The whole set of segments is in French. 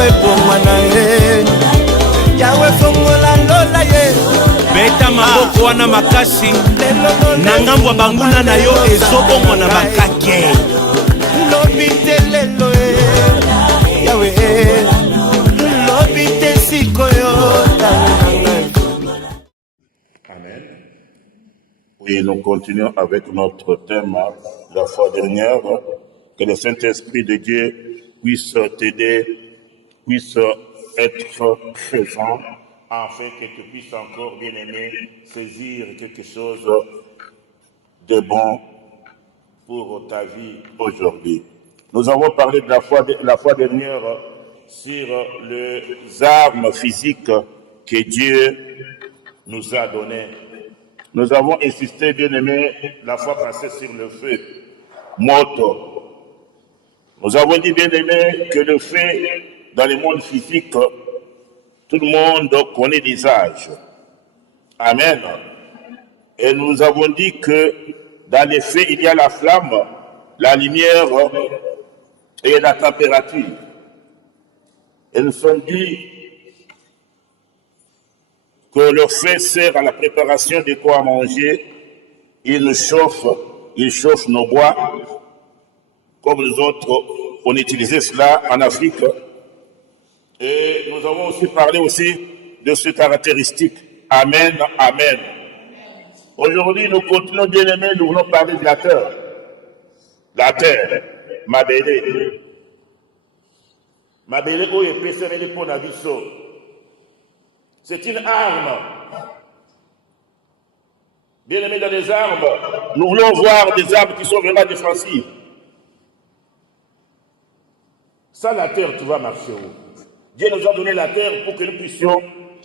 Yahweh pomana ye Yahweh fongola lola ye beta maboko wana makasi na ngambo ya banguna na yo ezobongwa na bakake lobi te lelo Yahweh lobi te sikoyo. Amen. Oui, nous continuons avec notre thème la fois dernière. Que le Saint-Esprit de Dieu puisse t'aider, puisse être présent, afin que tu puisses encore, bien aimé, saisir quelque chose de bon pour ta vie aujourd'hui. Nous avons parlé de la fois dernière sur les armes physiques que Dieu nous a données. Nous avons insisté, bien aimé, la fois passée sur le feu, moto. Nous avons dit, bien aimé, que le feu, dans le monde physique, tout le monde connaît l'usage. Amen. Et nous avons dit que dans les feux, il y a la flamme, la lumière et la température. Et nous sommes dit que le feu sert à la préparation de quoi à manger. Il chauffe nos bois. Comme nous autres, on utilisait cela en Afrique. Et nous avons aussi parlé aussi de ces caractéristiques. Amen, amen. Aujourd'hui, nous continuons, bien aimés, nous voulons parler de la terre. La terre, Mabélé. Mabélé, où est pécé pour la vie. C'est une arme. Bien aimé, dans les armes, nous voulons voir des armes qui sont vraiment défensives. Ça, la terre, tu vas marcher où? Dieu nous a donné la terre pour que nous puissions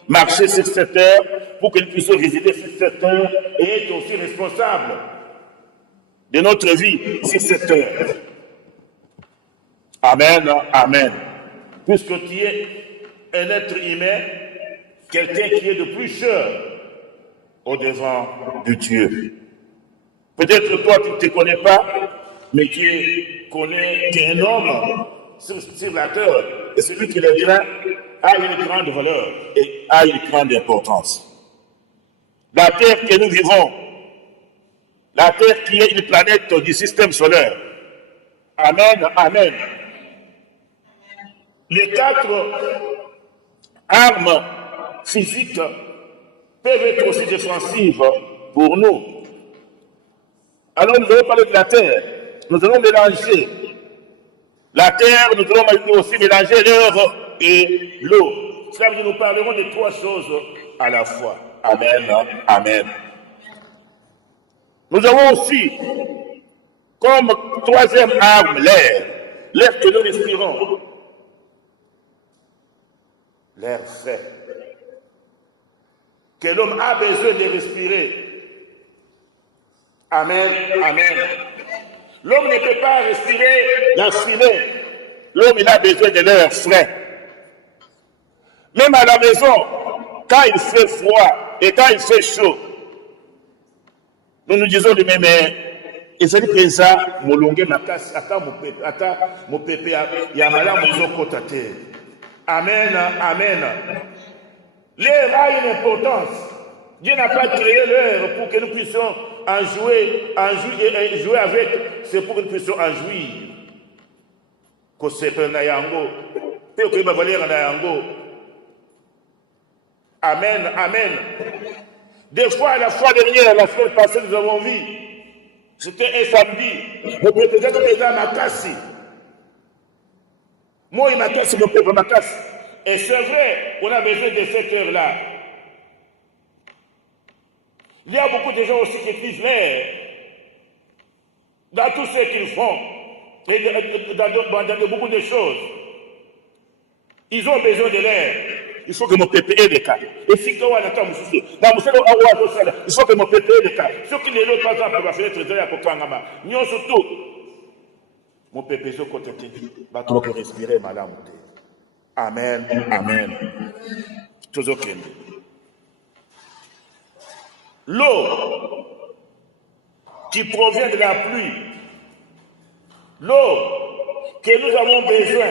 marcher sur cette terre, pour que nous puissions résider sur cette terre et être aussi responsables de notre vie sur cette terre. Amen, amen. Puisque tu es un être humain, quelqu'un qui est de plus cher au-devant de Dieu. Peut-être toi, tu ne te connais pas, mais tu connais qu'un homme sur la terre, et celui qui le dira a une grande valeur et a une grande importance. La Terre que nous vivons, la Terre qui est une planète du système solaire. Amen, amen. Les 4 armes physiques peuvent être aussi défensives pour nous. Alors nous allons parler de la Terre. Nous allons mélanger la terre, nous allons aussi mélanger l'air et l'eau. Ça veut dire que nous parlerons de 3 choses à la fois. Amen, amen. Nous avons aussi, comme 3e arme, l'air. L'air que nous respirons. L'air frais. Que l'homme a besoin de respirer. Amen, amen. L'homme ne peut pas respirer la fumée. L'homme, il a besoin de l'air frais. Même à la maison, quand il fait froid et quand il fait chaud, nous nous disons de même, et c'est que ça, molonge makasi, ata mopepe ya malamu ezokota te. Amen, amen. L'air a une importance. Dieu n'a pas créé l'air pour que nous puissions en jouer avec, c'est pour que nous puissions en jouir. Que c'est un nayango, peut que valer un nayango. Amen, amen. Des fois, la fois dernière, la semaine passée, nous avons vu, c'était un samedi, le président de Makassi. Moi, il m'a cassé le peuple Makassi. Et c'est vrai, on a besoin de cette heure-là. Il y a beaucoup de gens aussi qui utilisent l'air dans tout ce qu'ils font et dans beaucoup de choses. Ils ont besoin de l'air. Il faut que mon peuple ait des cas. Et si on attend, il faut que mon peuple ait des cas. Ce qui n'est pas par exemple, va faire très bien pour Kangama. Nous surtout, mon peuple est côté va trop respirer, madame. Amen, amen. Tout ok. L'eau qui provient de la pluie, l'eau que nous avons besoin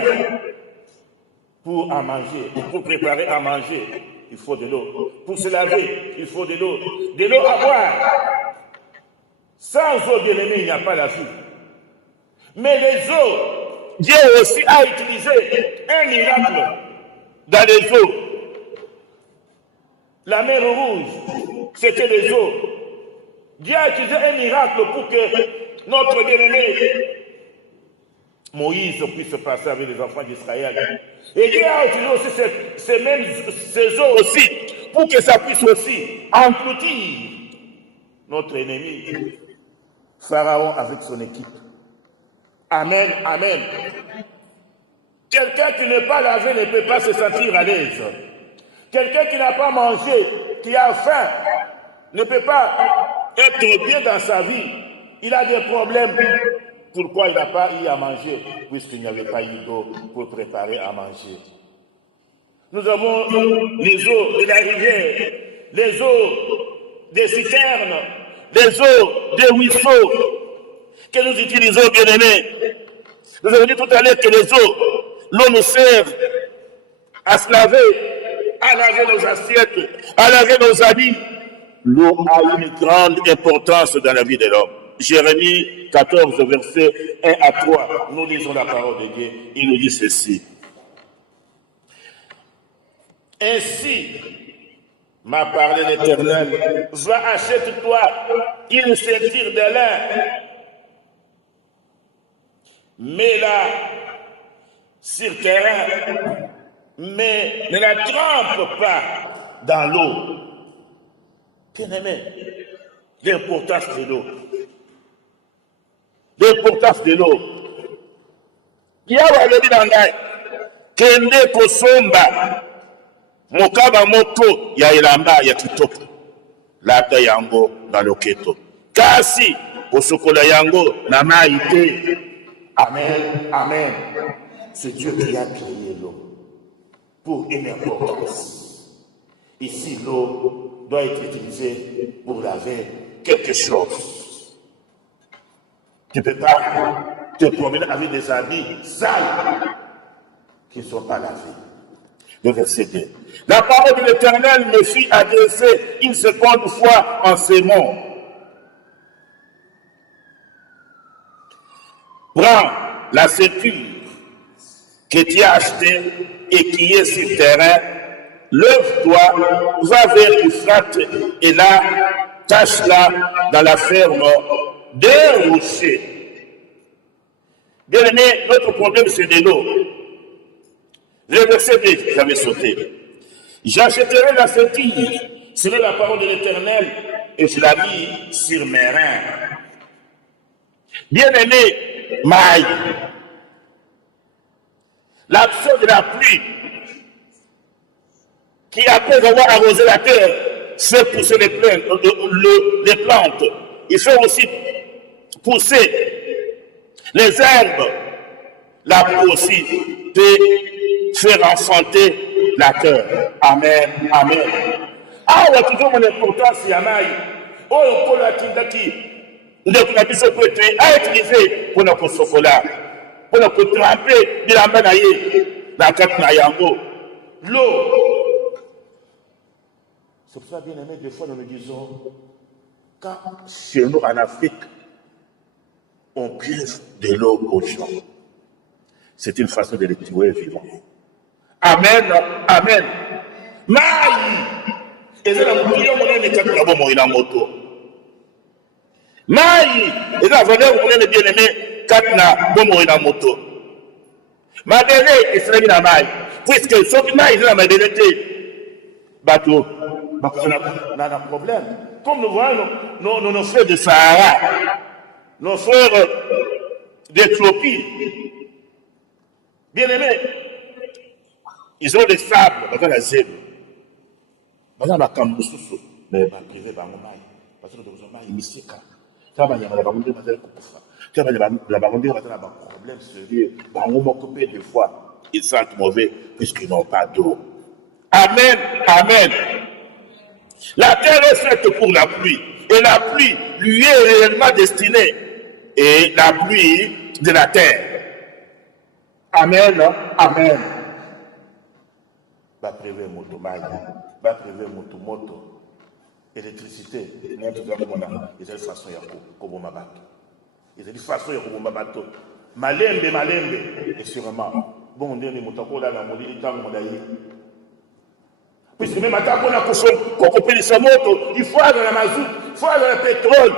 Pour à manger, pour préparer à manger, il faut de l'eau. Pour se laver, il faut de l'eau. De l'eau à boire. Sans eau, bien aimé, il n'y a pas la vie. Mais les eaux, Dieu aussi a utilisé un miracle dans les eaux. La mer Rouge, c'était les eaux. Dieu a utilisé un miracle pour que notre bien-aimé Moïse puisse passer avec les enfants d'Israël. Et Dieu a utilisé aussi ces eaux aussi pour que ça puisse aussi engloutir notre ennemi, Pharaon avec son équipe. Amen, amen. Quelqu'un qui n'est pas lavé ne peut pas se sentir à l'aise. Quelqu'un qui n'a pas mangé, qui a faim, ne peut pas être bien dans sa vie. Il a des problèmes. Pourquoi il n'a pas eu à manger? Puisqu'il n'y avait pas eu d'eau pour préparer à manger. Nous avons les eaux de la rivière, les eaux des citernes, les eaux des ruisseaux que nous utilisons, bien aimés. Nous avons dit tout à l'heure que les eaux, l'eau nous sert à se laver, à laver nos assiettes, à laver nos habits. L'eau a une grande importance dans la vie de l'homme. Jérémie 14, versets 1 à 3, nous lisons la parole de Dieu. Il nous dit ceci. Ainsi m'a parlé l'Éternel, va, achète-toi une ceinture de lin, mets-la sur terrain, mais ne la trempe pas dans l'eau. Bien-aimé, l'importance de l'eau. L'importance de l'eau. Yawa lobi nangai kende kosomba mokaba moto ya elamba ya kitoko lata yango na loketo kasi kosokola yango na mai te. Amen, amen. C'est Dieu qui a créé l'eau pour une importance. Ici, l'eau doit être utilisée pour laver quelque chose. Tu ne peux pas te promener avec des habits sales qui ne sont pas lavés. Le verset 2. La parole de l'Éternel me fit adresser une seconde fois en ces mots. Prends la ceinture que tu as achetée et qui est sur le terrain, lève-toi, va vers Euphrate et là, tâche-la dans la ferme d'un rocher. Bien aimé, notre problème c'est de l'eau. Le verset 2, j'avais sauté. J'achèterai la ceinture, selon la parole de l'Éternel, et je la mis sur mes reins. Bien aimé, maille. L'action de la pluie, qui après avoir arrosé la terre, fait pousser les plantes. Il fait aussi pousser les herbes. La pluie aussi peut faire enfanter la terre. Amen, amen. Ah, on a toujours mon importance, Yamaï. Oh, on peut l'atteindre. Ndeko na biso peut être utilisé pour notre chocolat, pour notre tremper de la manaye, la carte na yango. L'eau. C'est pour ça, bien aimé, des fois nous nous disons, quand chez nous en Afrique, on puise de l'eau aux gens. C'est une façon de les tuer vivants. Amen, amen. Maï. Et c'est la moto, on est la moto. Maï, et la valeur, vous voulez bien aimer, Katna, Bomo et la moto. Ma belle est très bien maï, puisque sauf maï, c'est la madélité. Bateau, on a un problème. Comme nous voyons nos frères de Sahara, nos frères d'Éthiopie, bien aimés, ils ont des sables dans la zèbre. Dans la Kamboussou, mais ma privé, ma maï, parce que nous avons maï, Missika. La problème sérieux, on m'occuper des fois, ils sentent mauvais puisqu'ils n'ont pas d'eau. Amen, amen. La terre est faite pour la pluie, et la pluie lui est réellement destinée, et la pluie de la terre. Amen, amen. va prélever moto maï, va prélever moto, électricité, nous avons des façons de koboma bato. Ils ont des façons de koboma bato. Malembe, et sûrement, bon, Dieu, nous avons là, la molili tango modaï. Puisque même à temps qu'on a coupé sa moto, il faut avoir la mazout, il faut avoir le pétrole.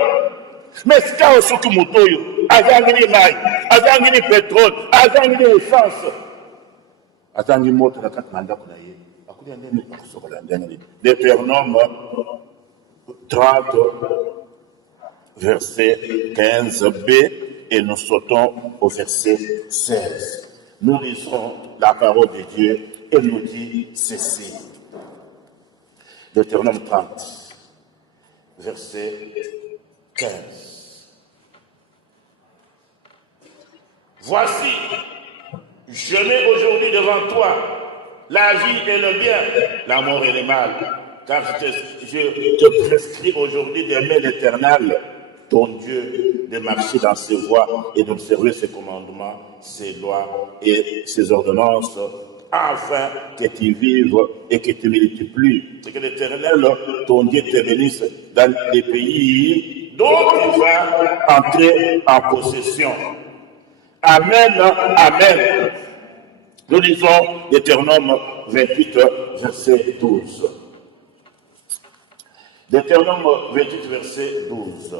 Mais c'est quand on s'occupe de moto, azangini maï, azangini pétrole, azangini essence. Azangini moto, la carte mandat qu'on a eu. Deutéronome 30, verset 15b, et nous sautons au verset 16. Nous lisons la parole de Dieu et nous dit ceci. Deutéronome 30, verset 15. Voici, je mets aujourd'hui devant toi la vie et le bien, la mort et le mal, car je te prescris aujourd'hui d'aimer l'Éternel, ton Dieu, de marcher dans ses voies et d'observer ses commandements, ses lois et ses ordonnances, afin que tu vives et que tu ne multiplies. Et que l'Éternel, ton Dieu, te bénisse dans les pays dont tu vas entrer en possession. Amen, amen. Nous lisons Deutéronome 28, verset 12. Deutéronome 28, verset 12.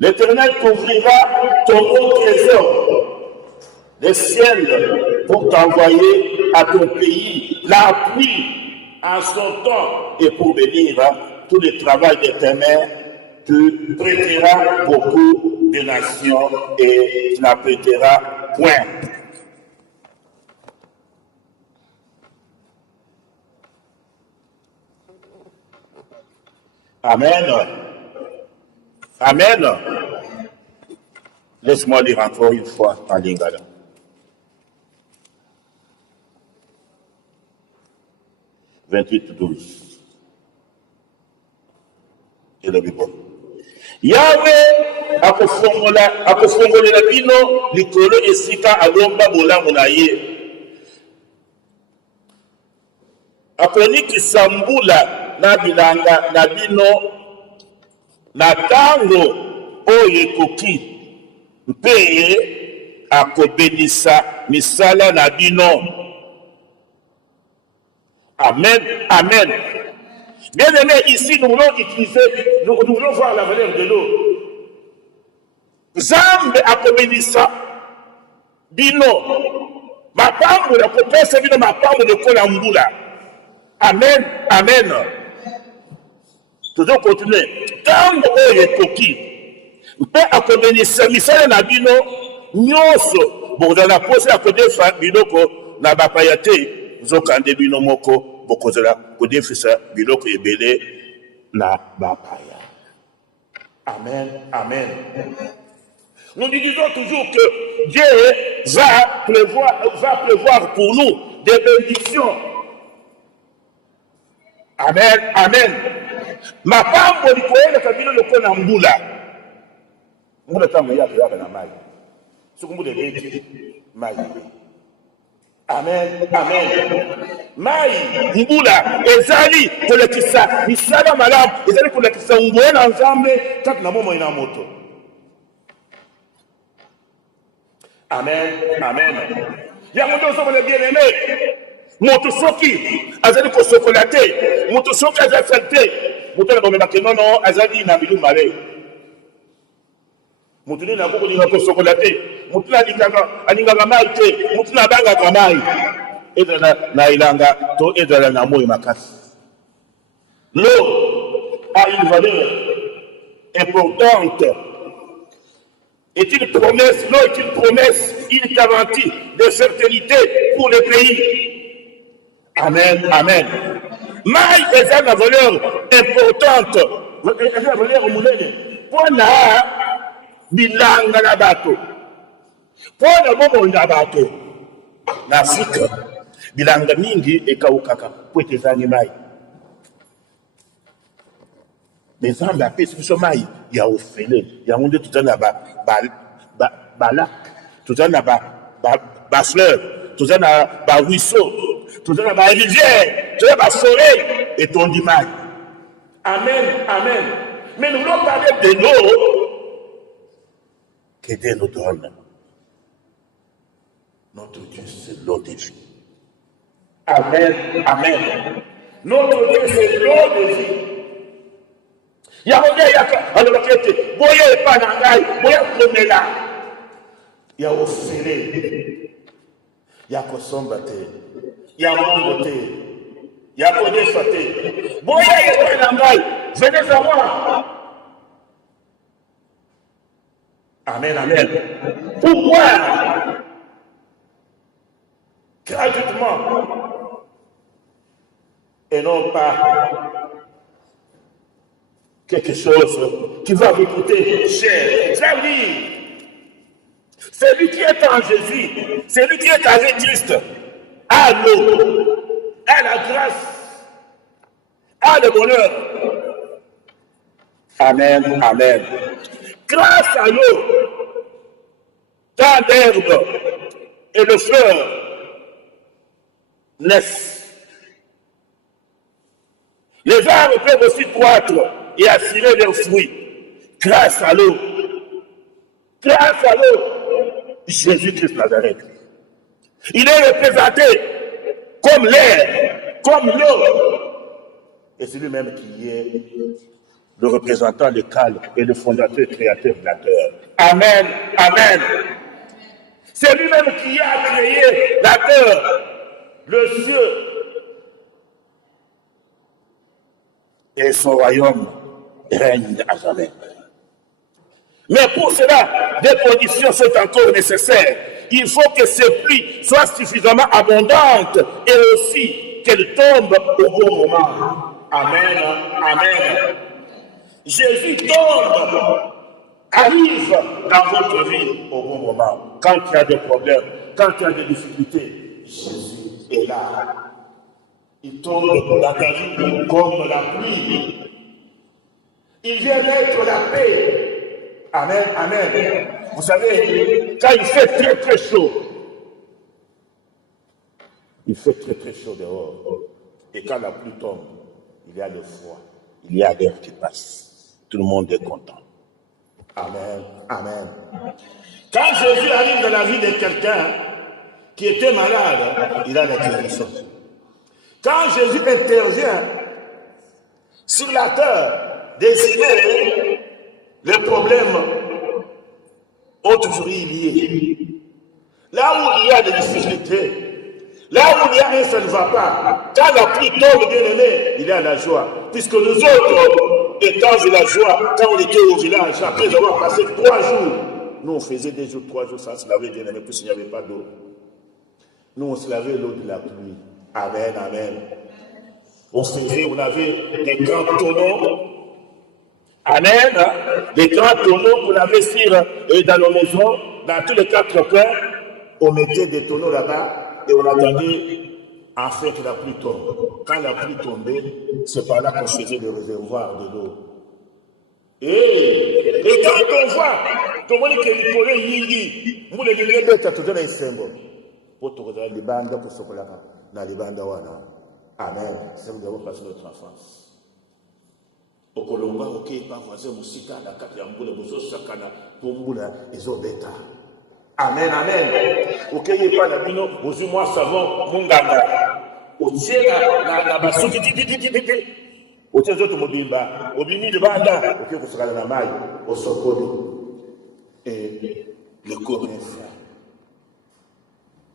L'Éternel t'ouvrira ton haut trésor, les ciels, pour t'envoyer à ton pays la pluie en son temps et pour bénir tout le travail de tes mains. Tu prêteras beaucoup de nations et tu n'apprêteras point. Amen. Amen. Laisse-moi lire encore une fois en lingala. « 28:12. Et le Bible. Yahweh akofongolela bino likolo esika alomba bolamu na ye. Akonikisa mbula na bilanga na bino na tango oyo ekoki mpe akobenisa misala na bino. Amen, amen. Bien aimé, ici nous voulons utiliser, nous voulons voir la valeur de l'eau. Zambe akobenisa bino mapambo na kopesa bino mapambo lokola mbula. Amen, amen. Toujours continuer. Tango oyo ekoki mpe akobenisa misala na bino nyonso bozala posa akodefa biloko na bapaya te zokande bino moko bokozala kodefisa biloko ebele na bapaya. Amen, amen. Nous disons toujours que Dieu va prévoir pour nous des bénédictions. Amen, amen. Mapambo likoeleka bino lokola mbula. Mbula tango yaka na mai. Sukumbule beti mai. Amen, amen. Mai mbula ezali kolekisa misala malamu, ezali kolekisa ngwe na nzambe kati na momo ina moto. Amen, amen. Yango ndo somole bien aimé. Moto soki azali ko chocolate, moto soki azali salté, moto na bomema ke nono azali na bilu male. Moto ni na ko ko chocolate. Mutuna alinganga mai te, mutuna banga mai. Ezala na ilanga to ezala na moyo makasi. L'eau a une valeur importante. Est une promesse, l'eau est une promesse, une garantie de fertilité pour le pays. Amen, amen. Mai ezala na valeur importante. Ezala na valeur munene. Pona bilanga na bato. Pour le moment on a battu l'Afrique, bilanga mingi ekaukaka pour tes animaux. Les hommes appellent ce mai, il y a au fêlé, il y a un de tout ça là-bas, balac, tout ça là-bas, fleuve, tout ça là-bas, ruisseau, tu as ma rivière, tu as ma forêt et ton image. Amen, amen. Mais nous voulons parler de l'eau que Dieu nous donne. Notre Dieu, c'est l'eau de vie. Amen, amen. Notre Dieu, c'est l'eau de vie. Yahoudé, alors que boye pas nangai, boye komela. Ya ofele. Ya kosomba te. Ya mongo te. Ya kodefa te. Boye pas nangai, venez à moi. Amen, amen. Pourquoi? Gratuitement. Et non pas quelque chose qui va vous coûter cher. Ça veut dire, celui qui est en Jésus, celui qui est avec Christ, a l'eau, a la grâce, a le bonheur. Amen, amen. Grâce à l'eau, tant d'herbe et de fleurs naissent. Les arbres peuvent aussi croître et assurer leurs fruits grâce à l'eau. Grâce à l'eau, Jésus-Christ Nazareth. Il est représenté comme l'air, comme l'eau. Et c'est lui-même qui est le représentant, le cadre et le fondateur, créateur de la terre. Amen, amen. C'est lui-même qui a créé la terre, le ciel. Et son royaume règne à jamais. Mais pour cela, des conditions sont encore nécessaires. Il faut que ces pluies soient suffisamment abondantes et aussi qu'elles tombent au bon moment. Amen, amen. Jésus tombe, arrive dans votre vie au bon moment. Quand il y a des problèmes, quand il y a des difficultés, Jésus est là. Il tombe dans ta vie comme la pluie. Il vient mettre la paix. Amen, amen. Vous savez, quand il fait très très chaud, il fait très très chaud dehors. Et quand la pluie tombe, il y a le froid, il y a l'air qui passe. Tout le monde est content. Amen, amen. Quand Jésus arrive dans la vie de quelqu'un qui était malade, il a la guérison. Quand Jésus intervient sur la terre, des idées, les problèmes ont toujours eu lieu. Là où il y a des difficultés, là où il y a un, ça ne va pas. Quand la pluie tombe, bien aimé, il y a la joie. Puisque nous autres, étant de la joie, quand on était au village, après avoir passé 3 jours, nous on faisait des jours, 3 jours sans se laver, bien aimé, puisqu'il n'y avait pas d'eau. Nous on se lavait l'eau de la pluie. Amen, amen. On avait des grands tonneaux. Amen. Des grands tonneaux qu'on avait sur dans nos maisons, dans tous les 4 coins. On mettait des tonneaux là-bas et on attendait en fait que la pluie tombe. Quand la pluie tombait, c'est par là qu'on faisait le réservoir de l'eau. Et quand on voit, tout le monde qui est collé, yingi, nous les bêtes, tu donnes un symbole. Pour te regarder les bandes pour se coller dans les bandes. Amen. C'est nous avons passé notre enfance. Au Colomba, ok, pas voisin, Moussika, la Katiamboula, Mousso Sakana, Pumbula, et Zobeta. Amen, amen. Ok, il n'y a pas d'abino, aux humois savants, Munganga. Au tien, la basuki, au tien, autres Mobimba, au bini de Banda, ok, vous serez dans la maille, au Sokolo. Et le Coréen,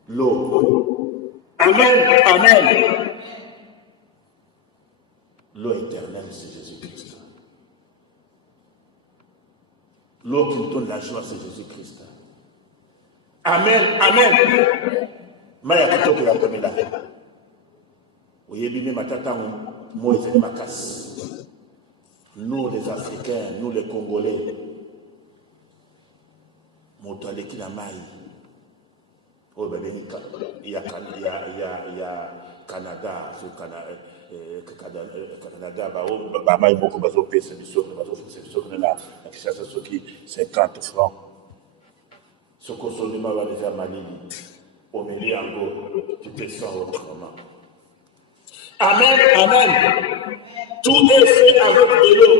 l'eau. Amen, amen. L'eau éternelle, c'est Jésus-Christ. L'eau qui nous donne la joie, c'est Jésus-Christ. Amen, amen. Maya kitoko ya komela. Oyebi me matata Moïse et Makas. Nous les Africains, nous les Congolais. Moto aleki na mai. Oh ben il y a Canada, Canada, bah mai beaucoup bazo pesa biso, bazo c'est là, qui ça qui 50 francs. Ce qu'on se demande à les Mali. Omélie Ango, tu te sens autrement. Amen, amen. Tout est fait avec de l'eau.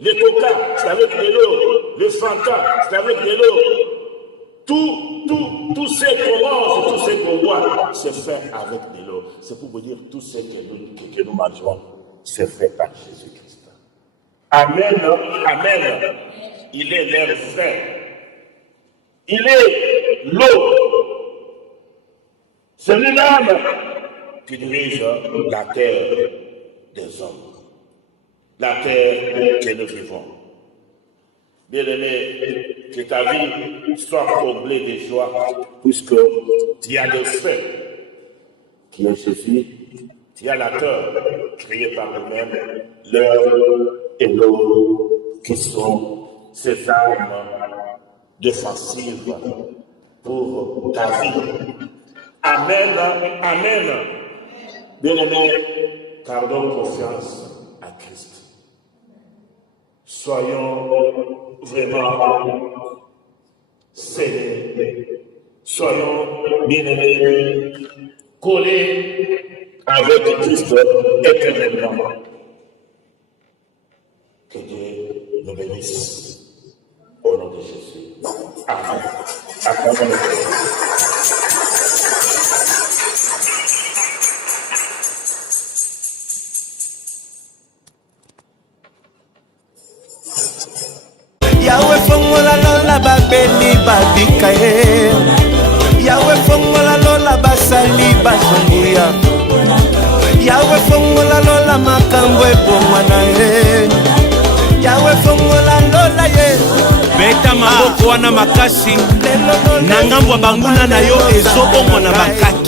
Le coca, c'est avec de l'eau. Le fanta, c'est avec de l'eau. Tout ce qu'on mange, tout ce qu'on boit, c'est fait avec de l'eau. C'est pour vous dire tout ce que nous mangeons, c'est fait par Jésus-Christ. Amen, amen. Il est l'air frais. Il est l'eau. C'est lui-même qui dirige la terre des hommes. La terre que nous vivons. Bien-aimé, que ta vie soit comblée de joie, puisque tu as le feu qui est Jésus, tu as la terre créée par lui-même, l'air et l'eau qui sont ces armes défensives pour ta vie. Amen, amen. Bien-aimé, gardons confiance à Christ. Soyons vraiment scellés. Soyons bien-aimés, collés avec Christ éternellement. Que Dieu nous bénisse au nom de Jésus. Amen. Acclamons le Yahweh fongola lola babeli babika ye. Yahweh fongola lola basali basongia. Yahweh fongola lola makambo ebongwa na ye. Yahweh fongola lola ye. Beta maboko wana makasi na ngambo banguna na yo ezobongwa na bakaki.